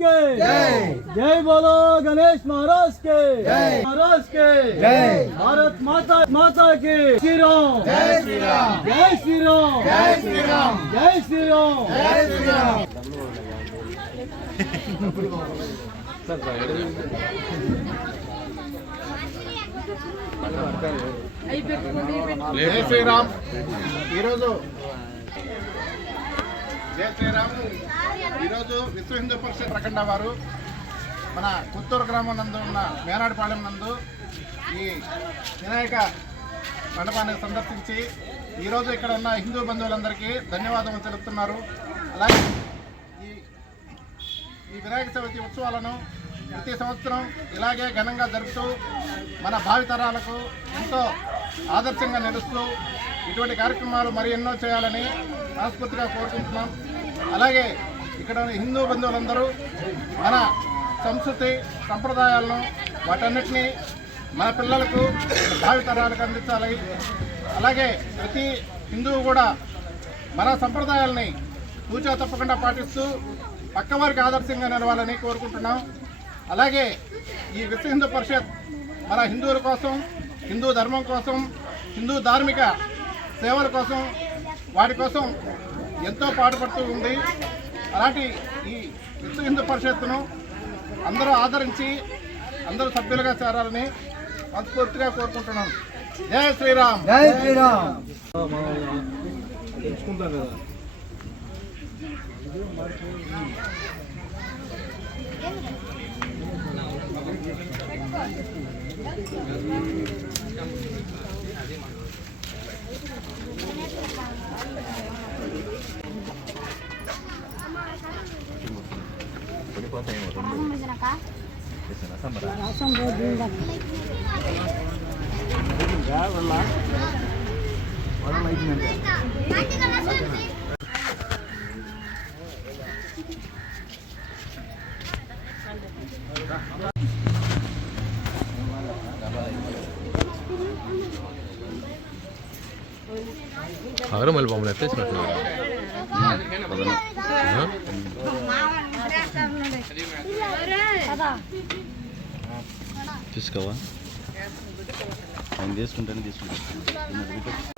के जय बोलो गणेश महाराज के महाराज के भारत माता माता के श्री राम जय श्री राम जय श्री राम जय श्री राम जय श्री राम जय श्री राम। జై శ్రీరామ్. ఈరోజు జై శ్రీరామ్. ఈరోజు విశ్వ హిందూ పరిషత్ ప్రకండ వారు మన పుత్తూరు గ్రామం నందు ఉన్న మేనాడిపాలెం నందు ఈ వినాయక మండపాన్ని సందర్శించి ఈరోజు ఇక్కడ ఉన్న హిందూ బంధువులందరికీ ధన్యవాదాలు తెలుపుతున్నారు. అలాగే ఈ వినాయక చవితి ఉత్సవాలను ప్రతి సంవత్సరం ఇలాగే ఘనంగా జరుపుతూ మన భావితరాలకు ఎంతో ఆదర్శంగా నిలుస్తూ ఇటువంటి కార్యక్రమాలు మరి ఎన్నో చేయాలని మనస్ఫూర్తిగా కోరుకుంటున్నాం. అలాగే ఇక్కడ హిందూ బంధువులందరూ మన సంస్కృతి సంప్రదాయాలను వాటన్నిటినీ మన పిల్లలకు భావితరాలకు అందించాలి. అలాగే ప్రతి హిందువు కూడా మన సంప్రదాయాలని తూచా తప్పకుండా పాటిస్తూ పక్కవారికి ఆదర్శంగా నిలవాలని కోరుకుంటున్నాం. అలాగే ఈ విశ్వ హిందూ పరిషత్ మన హిందువుల కోసం, హిందూ ధర్మం కోసం, హిందూ ధార్మిక సేవల కోసం, వాటి కోసం ఎంతో పాటుపడుతూ ఉంది. అలాంటి ఈ విశ్వ హిందూ పరిషత్తును అందరూ ఆదరించి అందరూ సభ్యులుగా చేరాలని మనస్ఫూర్తిగా కోరుకుంటున్నాం. జై శ్రీరామ్ జై శ్రీరామ్. తెలుసుకుంటాం కదా అగర మళ్ళీ బొమ్మలు ఎత్తేసినట్టు తీసుకోవా ఆయన తీసుకుంటాను తీసుకుంటాను